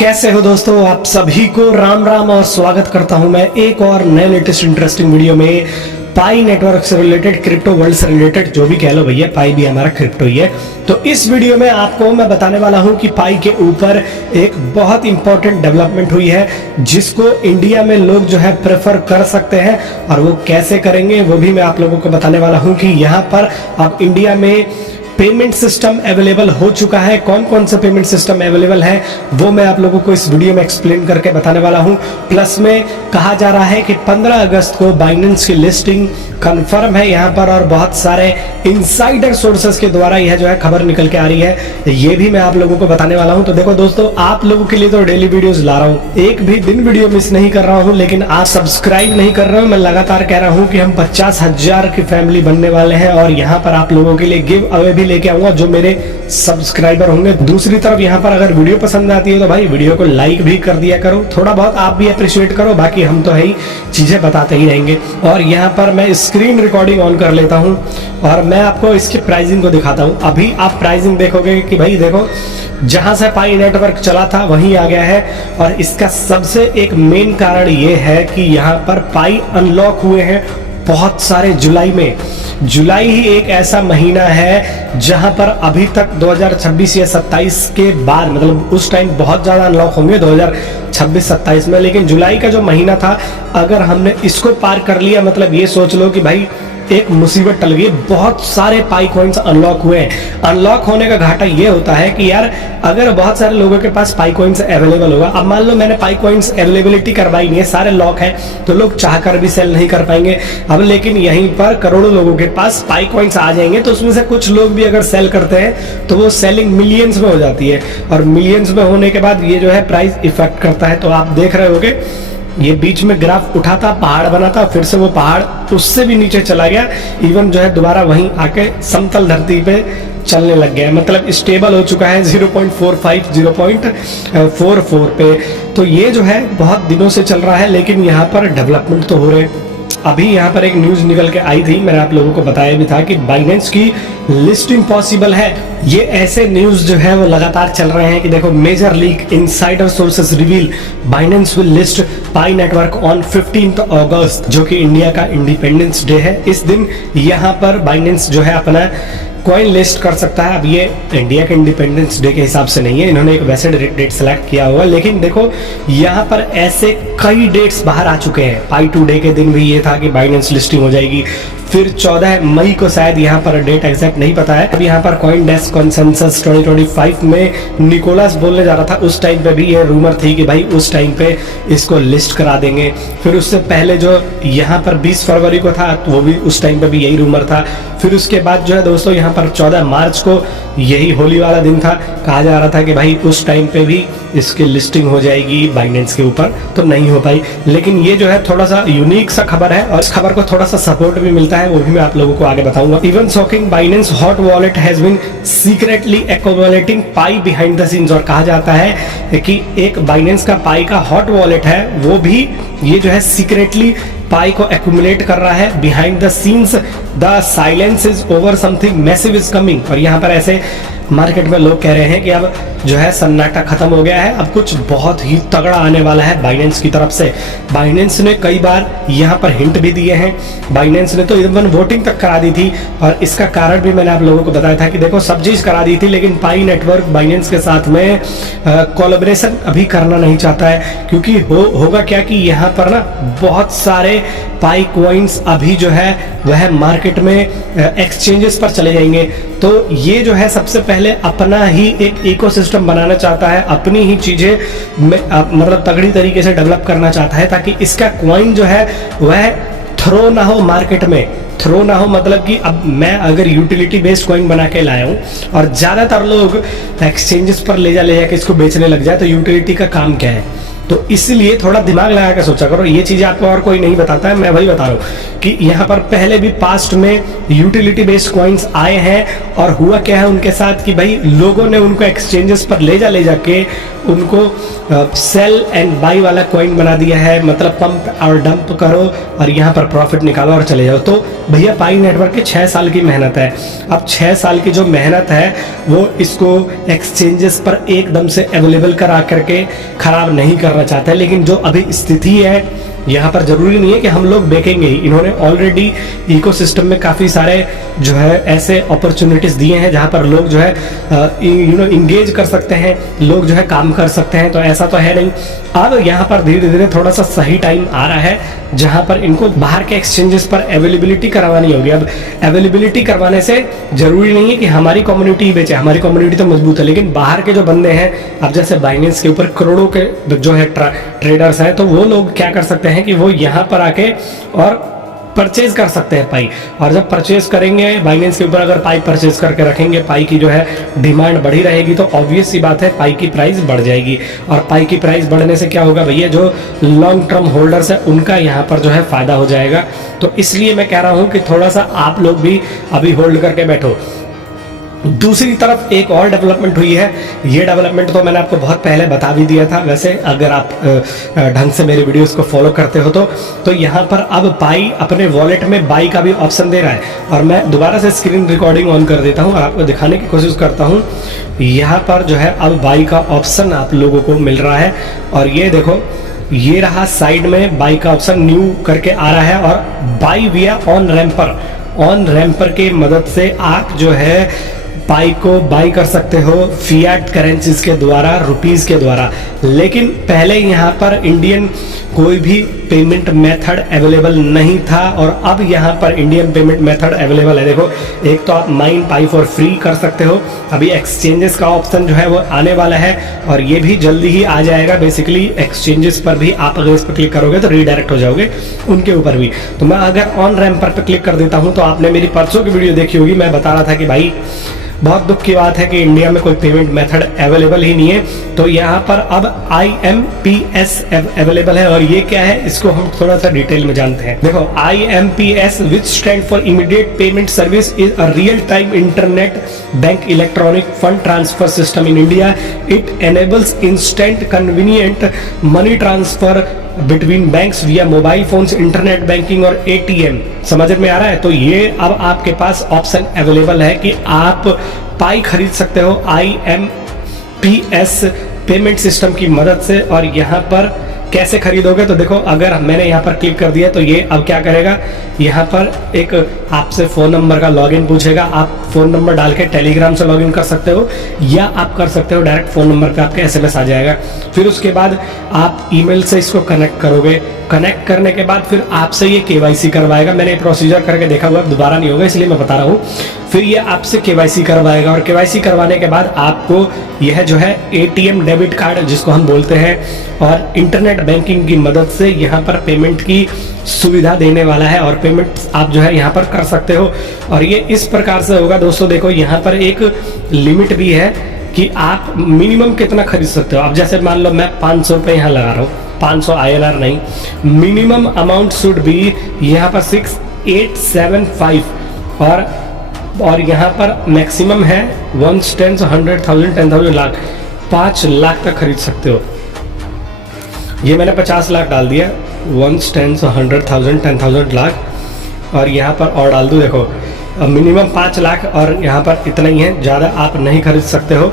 कैसे हो दोस्तों, आप सभी को राम राम और स्वागत करता हूं मैं एक और नए लेटेस्ट इंटरेस्टिंग वीडियो में। पाई नेटवर्क से रिलेटेड, क्रिप्टो वर्ल्ड से रिलेटेड, जो भी कह लो भैया, पाई भी हमारा क्रिप्टो ही है। तो इस वीडियो में आपको मैं बताने वाला हूं कि पाई के ऊपर एक बहुत इंपॉर्टेंट डेवलपमेंट हुई है जिसको इंडिया में लोग जो है प्रेफर कर सकते हैं, और वो कैसे करेंगे वो भी मैं आप लोगों को बताने वाला हूं कि यहाँ पर अब इंडिया में पेमेंट सिस्टम अवेलेबल हो चुका है। कौन कौन से पेमेंट सिस्टम अवेलेबल है वो मैं आप लोगों को इस वीडियो में एक्सप्लेन करके बताने वाला हूं। प्लस में कहा जा रहा है कि 15 अगस्त को बाइनेंस की लिस्टिंग कंफर्म है यहाँ पर, और बहुत सारे इनसाइडर सोर्सेस के द्वारा यह जो है खबर निकल के आ रही है, ये भी मैं आप लोगों को बताने वाला हूं। तो देखो दोस्तों, आप लोगों के लिए तो डेली वीडियोस ला रहा हूं, एक भी दिन वीडियो मिस नहीं कर रहा हूं, लेकिन आप सब्सक्राइब नहीं कर रहे हो। मैं लगातार कह रहा हूं कि हम 50,000 की फैमिली बनने वाले हैं, और यहाँ पर आप लोगों के लिए गिव अवे भी लेके आऊंगा जो मेरे सब्सक्राइबर होंगे। दूसरी तरफ यहाँ पर अगर वीडियो पसंद आती है तो भाई वीडियो को लाइक भी कर दिया करो, थोड़ा बहुत आप भी अप्रिशिएट करो, बाकी हम तो है ही चीजें बताते ही रहेंगे। और यहाँ पर मैं स्क्रीन रिकॉर्डिंग ऑन कर लेता हूँ और मैं आपको इसकी प्राइसिंग को दिखाता हूँ। अभी आप प्राइसिंग देखोगे कि भाई देखो, जहां से पाई नेटवर्क चला था वहीं आ गया है, और इसका सबसे एक मेन कारण ये है कि यहाँ पर पाई अनलॉक हुए हैं बहुत सारे। जुलाई ही एक ऐसा महीना है जहां पर अभी तक 2026 या 27 के बाद, मतलब उस टाइम बहुत ज्यादा अनलॉक होंगे 2026-27 में, लेकिन जुलाई का जो महीना था, अगर हमने इसको पार कर लिया, मतलब ये सोच लो कि भाई एक मुसीबत टल गई। बहुत सारे पाई कॉइन्स अनलॉक हुए हैं। अनलॉक होने का घाटा ये होता है कि यार अगर बहुत सारे लोगों के पास पाई कॉइन्स अवेलेबल होगा, अब मान लो मैंने पाई कॉइन्स अवेलेबिलिटी करवाई नहीं है, सारे लॉक हैं, तो लोग चाहकर भी सेल नहीं कर पाएंगे। अब लेकिन यहीं पर करोड़ों लोगों के पास पाई कॉइन्स आ जाएंगे, तो उसमें से कुछ लोग भी अगर सेल करते हैं तो वो सेलिंग मिलियंस में हो जाती है, और मिलियंस में होने के बाद ये जो है प्राइस इफेक्ट करता है। तो आप देख रहे होगे ये बीच में ग्राफ उठा था, पहाड़ बना था, फिर से वो पहाड़ उससे भी नीचे चला गया, इवन जो है दोबारा वहीं आके समतल धरती पे चलने लग गया, मतलब स्टेबल हो चुका है 0.45 0.44 पे। तो ये जो है बहुत दिनों से चल रहा है, लेकिन यहाँ पर डेवलपमेंट तो हो रहे हैं। अभी यहाँ पर एक न्यूज निकल के आई थी, मैंने आप लोगों को बताया भी था कि बाइनेंस की लिस्टिंग पॉसिबल है। ये ऐसे न्यूज जो है वो लगातार चल रहे हैं कि देखो, major leak insider sources reveal Binance will list Pi Network on 15 अगस्त, जो कि इंडिया का इंडिपेंडेंस डे है। इस दिन यहाँ पर बाइनेंस जो है अपना कॉइन लिस्ट कर सकता है। अब ये इंडिया के इंडिपेंडेंस डे के हिसाब से नहीं है, इन्होंने एक वैसे डेट सेलेक्ट किया हुआ, लेकिन देखो यहाँ पर ऐसे कई डेट्स बाहर आ चुके हैं। पाई टू डे के दिन भी ये था कि बाइनेंस लिस्टिंग हो जाएगी, फिर 14 मई को शायद, यहाँ पर डेट एग्जैक्ट नहीं पता है। अब यहाँ पर कॉइन डेस्क कॉन्सेंसस 2025 में निकोलस बोलने जा रहा था, उस टाइम पे भी ये रूमर थी कि भाई उस टाइम पे इसको लिस्ट करा देंगे। फिर उससे पहले जो यहाँ पर 20 फरवरी को था, तो वो भी उस टाइम पे भी यही रूमर था। फिर उसके बाद जो है दोस्तों, यहाँ पर 14 मार्च को यही होली वाला दिन था, कहा जा रहा था कि भाई उस टाइम पे भी इसकी लिस्टिंग हो जाएगी बाइनेंस के ऊपर, तो नहीं हो पाई। लेकिन ये जो है थोड़ा सा यूनिक सा खबर है, और इस खबर को थोड़ा सा सपोर्ट भी मिलता है, वो भी मैं आप लोगों को आगे बताऊंगा। Even shocking, Binance hot wallet has been secretly accumulating pi behind the scenes, और कहा जाता है कि एक बाइनेंस का पाई का हॉट वॉलेट है, वो भी ये जो है सीक्रेटली पाई को एक्युमुलेट कर रहा है behind the scenes. The silence is over, something massive is coming. और यहाँ पर ऐसे मार्केट में लोग कह रहे हैं कि अब जो है सन्नाटा खत्म हो गया है, अब कुछ बहुत ही तगड़ा आने वाला है बाइनेंस की तरफ से। बाइनेंस ने कई बार यहाँ पर हिंट भी दिए हैं, बाइनेंस ने तो इवन वोटिंग तक करा दी थी, और इसका कारण भी मैंने आप लोगों को बताया था कि देखो सब चीज करा दी थी, लेकिन पाई नेटवर्क बाइनेंस के साथ में कोलैबोरेशन अभी करना नहीं चाहता है, क्योंकि होगा क्या कि यहाँ पर ना बहुत सारे पाई कॉइन्स अभी जो है वह मार्केट में एक्सचेंजेस पर चले जाएंगे। तो ये जो है सबसे पहले अपना ही एक इकोसिस्टम बनाना चाहता है, अपनी ही चीजें मतलब तगड़ी तरीके से डेवलप करना चाहता है, ताकि इसका कॉइन जो है वह थ्रो ना हो मार्केट में। थ्रो ना हो मतलब कि अब मैं अगर यूटिलिटी बेस्ड कॉइन बना के लाया हूँ और ज्यादातर लोग एक्सचेंजेस पर ले जाके इसको बेचने लग जाए, तो यूटिलिटी का काम क्या है? तो इसलिए थोड़ा दिमाग लगा के सोचा करो, ये चीजें आपको और कोई नहीं बताता है, मैं वही बता रहा हूँ कि यहाँ पर पहले भी पास्ट में यूटिलिटी बेस्ड कॉइन्स आए हैं, और हुआ क्या है उनके साथ कि भाई लोगों ने उनको एक्सचेंजेस पर ले जाके उनको सेल एंड बाई वाला कॉइन बना दिया है, मतलब पंप और डंप करो और यहाँ पर प्रॉफिट निकालो और चले जाओ। तो भैया पाई नेटवर्क की 6 साल की मेहनत है। अब 6 साल की जो मेहनत है वो इसको एक्सचेंजेस पर एकदम से अवेलेबल करा करके खराब नहीं करना चाहता है, लेकिन जो अभी स्थिति है यहाँ पर जरूरी नहीं है कि हम लोग बेचेंगे ही। इन्होंने ऑलरेडी इकोसिस्टम में काफ़ी सारे जो है ऐसे अपॉर्चुनिटीज़ दिए हैं जहाँ पर लोग जो है इंगेज कर सकते हैं, लोग जो है काम कर सकते हैं। तो ऐसा तो है नहीं। अब यहाँ पर धीरे धीरे थोड़ा सा सही टाइम आ रहा है जहाँ पर इनको बाहर के एक्सचेंजेस पर अवेलेबिलिटी करवानी होगी। अब अवेलेबिलिटी करवाने से जरूरी नहीं है कि हमारी कम्युनिटी ही बेचे, हमारी कम्युनिटी तो मजबूत है, लेकिन बाहर के जो बंदे हैं, अब जैसे बाइनेंस के ऊपर करोड़ों के जो है ट्रेडर्स हैं, तो वो लोग क्या कर सकते हैं कि वो यहाँ पर आके और परचेज कर सकते हैं पाई। और जब परचेज करेंगे बाइनेंस के ऊपर, अगर पाई परचेज करके रखेंगे, पाई की जो है डिमांड बढ़ी रहेगी, तो ऑब्वियस सी बात है पाई की प्राइस बढ़ जाएगी। और पाई की प्राइस बढ़ने से क्या होगा भैया, जो लॉन्ग टर्म होल्डर्स है उनका यहाँ पर जो है फायदा हो जाएगा। तो इसलिए मैं कह रहा हूँ कि थोड़ा सा आप लोग भी अभी होल्ड करके बैठो। दूसरी तरफ एक और डेवलपमेंट हुई है। ये डेवलपमेंट तो मैंने आपको बहुत पहले बता भी दिया था, वैसे अगर आप ढंग से मेरे वीडियोस को फॉलो करते हो तो यहाँ पर अब पाई अपने वॉलेट में बाई का भी ऑप्शन दे रहा है। और मैं दोबारा से स्क्रीन रिकॉर्डिंग ऑन कर देता हूँ और आपको दिखाने की कोशिश करता हूँ। यहाँ पर जो है अब बाई का ऑप्शन आप लोगों को मिल रहा है। और ये देखो, ये रहा साइड में बाई का ऑप्शन न्यू करके आ रहा है। और बाई विया ऑन रैम्पर के मदद से आप जो है पाई को बाई कर सकते हो फिएट करेंसीज के द्वारा, रुपीस के द्वारा। लेकिन पहले यहाँ पर इंडियन कोई भी पेमेंट मेथड अवेलेबल नहीं था और अब यहाँ पर इंडियन पेमेंट मेथड अवेलेबल है। देखो, एक तो आप माइन पाई फॉर फ्री कर सकते हो, अभी एक्सचेंजेस का ऑप्शन जो है वो आने वाला है और ये भी जल्दी ही आ जाएगा। बेसिकली एक्सचेंजेस पर भी आप अगर इस पर क्लिक करोगे तो रीडायरेक्ट हो जाओगे उनके ऊपर भी। तो मैं अगर ऑन रैम्पर पर क्लिक कर देता हूँ, तो आपने मेरी परसों की वीडियो देखी होगी, मैं बता रहा था कि भाई बहुत दुख की बात है कि इंडिया में कोई पेमेंट मेथड अवेलेबल ही नहीं है। तो यहाँ पर अब IMPS अवेलेबल है। और ये क्या है, इसको हम थोड़ा सा डिटेल में जानते हैं। देखो, IMPS which stand for immediate payment service is a real time internet bank electronic fund transfer system in India. It enables instant convenient money transfer between banks विया मोबाइल फोन्स, इंटरनेट बैंकिंग और ATM। समझ में आ रहा है? तो ये अब आपके पास ऑप्शन अवेलेबल है कि आप पाई खरीद सकते हो IMPS पेमेंट सिस्टम की मदद से। और यहाँ पर कैसे खरीदोगे, तो देखो, अगर मैंने यहाँ पर क्लिक कर दिया तो ये अब क्या करेगा, यहाँ पर एक आपसे फ़ोन नंबर का लॉगिन पूछेगा। आप फ़ोन नंबर डाल के टेलीग्राम से लॉगिन कर सकते हो या आप कर सकते हो डायरेक्ट फ़ोन नंबर पे आपके SMS आ जाएगा। फिर उसके बाद आप ईमेल से इसको कनेक्ट करोगे। कनेक्ट करने के बाद फिर आपसे ये KYC करवाएगा। मैंने प्रोसीजर करके देखा हुआ, दोबारा नहीं होगा इसलिए मैं बता रहा हूँ। फिर ये आपसे KYC करवाएगा और KYC करवाने के बाद आपको यह जो है ATM डेबिट कार्ड जिसको हम बोलते हैं और इंटरनेट बैंकिंग की मदद से यहाँ पर पेमेंट की सुविधा देने वाला है और पेमेंट आप जो है यहाँ पर कर सकते हो। और ये इस प्रकार से होगा दोस्तों। देखो, यहाँ पर एक लिमिट भी है कि आप मिनिमम कितना खरीद सकते हो। अब जैसे मान लो मैं 500 रुपये यहाँ लगा रहा हूँ, 500 INR नहीं, मिनिमम अमाउंट शुड बी यहाँ पर 6875 और यहाँ पर मैक्सिमम है 1 10 100,000 10,000 लाख, 5 लाख तक खरीद सकते हो। ये मैंने 50 लाख डाल दिया, 1 10 100,000 10,000 लाख और यहाँ पर और डाल दूँ। देखो, मिनिमम 5 लाख और यहाँ पर इतना ही है, ज़्यादा आप नहीं खरीद सकते हो।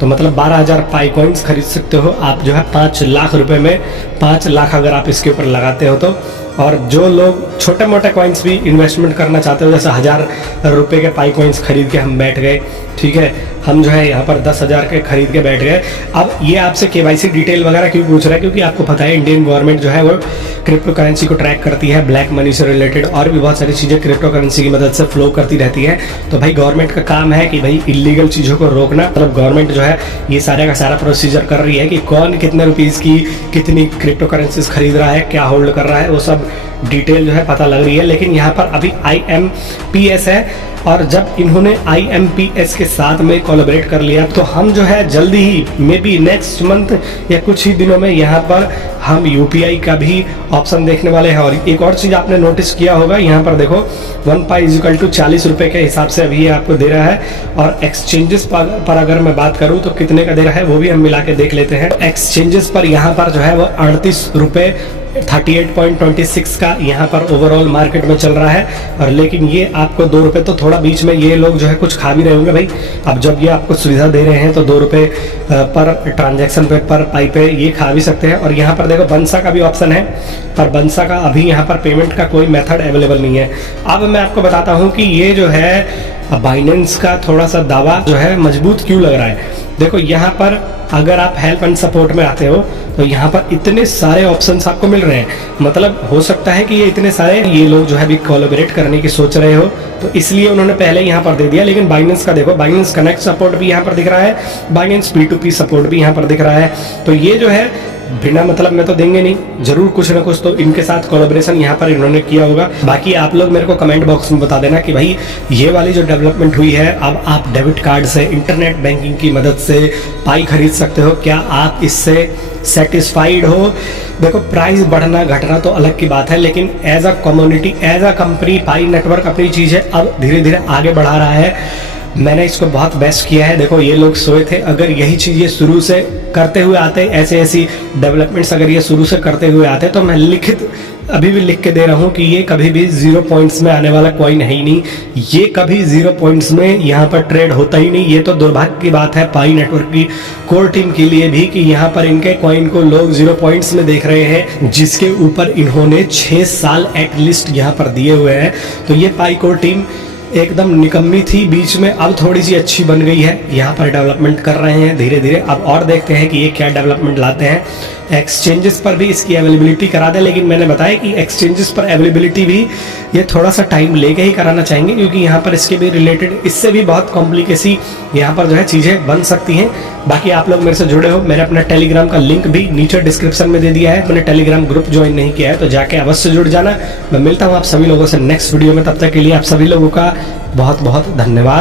तो मतलब 12,000 पाई कॉइन्स खरीद सकते हो आप जो है 5 लाख रुपए में। 5 लाख अगर आप इसके ऊपर लगाते हो तो। और जो लोग छोटे मोटे कॉइन्स भी इन्वेस्टमेंट करना चाहते हो, जैसे 1,000 रुपये के पाई कॉइन्स खरीद के हम बैठ गए, ठीक है, हम जो है यहाँ पर 10,000 के खरीद के बैठ गए। अब ये आपसे KYC डिटेल वगैरह क्यों पूछ रहा है, क्योंकि आपको पता है इंडियन गवर्नमेंट जो है वो क्रिप्टो करेंसी को ट्रैक करती है, ब्लैक मनी से रिलेटेड और भी बहुत सारी चीज़ें क्रिप्टो करेंसी की मदद से फ्लो करती रहती है। तो भाई गवर्नमेंट का काम है कि भाई इलीगल चीज़ों को रोकना। मतलब गवर्नमेंट जो है ये सारे का सारा प्रोसीजर कर रही है कि कौन कितने रुपीज़ की कितनी क्रिप्टो करेंसीज खरीद रहा है, क्या होल्ड कर रहा है, वो सब डिटेल जो है पता लग रही है। लेकिन यहाँ पर अभी IMPS है, और जब इन्होंने IMPS के साथ में कोलैबोरेट कर लिया तो हम जो है जल्दी ही मे बी नेक्स्ट मंथ या कुछ ही दिनों में यहाँ पर हम UPI का भी ऑप्शन देखने वाले हैं। और एक और चीज़ आपने नोटिस किया होगा, यहाँ पर देखो 1 पाई = 40 रुपये के हिसाब से अभी ये आपको दे रहा है। और एक्सचेंजेस पर अगर मैं बात करूँ तो कितने का दे रहा है वो भी हम मिला के देख लेते हैं। एक्सचेंजेस पर यहाँ पर जो है वो 38 रुपये 38.26 का यहाँ पर ओवरऑल मार्केट में चल रहा है। और लेकिन ये आपको 2 रुपये तो थोड़ा बीच में ये लोग जो है कुछ खा भी रहे होंगे भाई। अब जब ये आपको सुविधा दे रहे हैं तो 2 रुपये पर ट्रांजैक्शन पे पर पाई पे ये खा भी सकते हैं। और यहाँ पर देखो बंसा का भी ऑप्शन है, पर बंसा का अभी यहाँ पर पेमेंट का कोई मेथड अवेलेबल नहीं है। अब मैं आपको बताता हूँ कि ये जो है बाइनेंस का थोड़ा सा दावा जो है मजबूत क्यों लग रहा है। देखो यहाँ पर अगर आप हेल्प एंड सपोर्ट में आते हो तो यहाँ पर इतने सारे ऑप्शंस आपको मिल रहे हैं। मतलब हो सकता है कि ये इतने सारे ये लोग जो है अभी कोलैबोरेट करने की सोच रहे हो तो इसलिए उन्होंने पहले यहाँ पर दे दिया। लेकिन बाइनेंस का देखो, बाइनेंस कनेक्ट सपोर्ट भी यहाँ पर दिख रहा है, बाइनेंस P2P सपोर्ट भी यहाँ पर दिख रहा है। तो ये जो है बिना मतलब में तो देंगे नहीं, जरूर कुछ ना कुछ तो इनके साथ कोलैबोरेशन यहाँ पर इन्होंने किया होगा। बाकी आप लोग मेरे को कमेंट बॉक्स में बता देना कि भाई ये वाली जो डेवलपमेंट हुई है, अब आप डेबिट कार्ड से इंटरनेट बैंकिंग की मदद से पाई खरीद सकते हो, क्या आप इससे सेटिस्फाइड हो। देखो प्राइस बढ़ना घटना तो अलग की बात है, लेकिन as a community as a company Pi Network अपनी चीज़ है अब धीरे धीरे आगे बढ़ा रहा है। मैंने इसको बहुत बेस्ट किया है। देखो ये लोग सोए थे, अगर यही चीज़ ये शुरू से करते हुए आते, ऐसी डेवलपमेंट्स अगर ये शुरू से करते हुए आते तो मैं अभी भी लिख के दे रहा हूँ कि ये कभी भी 0 पॉइंट्स में आने वाला कॉइन है ही नहीं। ये कभी 0 पॉइंट्स में यहाँ पर ट्रेड होता ही नहीं। ये तो दुर्भाग्य की बात है पाई नेटवर्क की कोर टीम के लिए भी कि यहाँ पर इनके कॉइन को लोग 0 पॉइंट्स में देख रहे हैं, जिसके ऊपर इन्होंने 6 साल एटलीस्ट यहाँ पर दिए हुए हैं। तो ये पाई कोर टीम एकदम निकम्मी थी बीच में, अब थोड़ी सी अच्छी बन गई है। यहाँ पर डेवलपमेंट कर रहे हैं धीरे धीरे। अब और देखते हैं कि ये क्या डेवलपमेंट लाते हैं। एक्सचेंजेस पर भी इसकी अवेलेबिलिटी करा दें, लेकिन मैंने बताया कि एक्सचेंजेस पर अवेलेबिलिटी भी ये थोड़ा सा टाइम लेके ही कराना चाहेंगे, क्योंकि यहाँ पर इसके भी रिलेटेड इससे भी बहुत कॉम्प्लिकेसी यहाँ पर जो है चीज़ें बन सकती हैं। बाकी आप लोग मेरे से जुड़े हो, मैंने अपना टेलीग्राम का लिंक भी नीचे डिस्क्रिप्शन में दे दिया है। मैंने टेलीग्राम ग्रुप ज्वाइन नहीं किया है तो जाके अवश्य जुड़ जाना। मैं मिलता हूँ आप सभी लोगों से नेक्स्ट वीडियो में, तब तक के लिए आप सभी लोगों का बहुत बहुत धन्यवाद।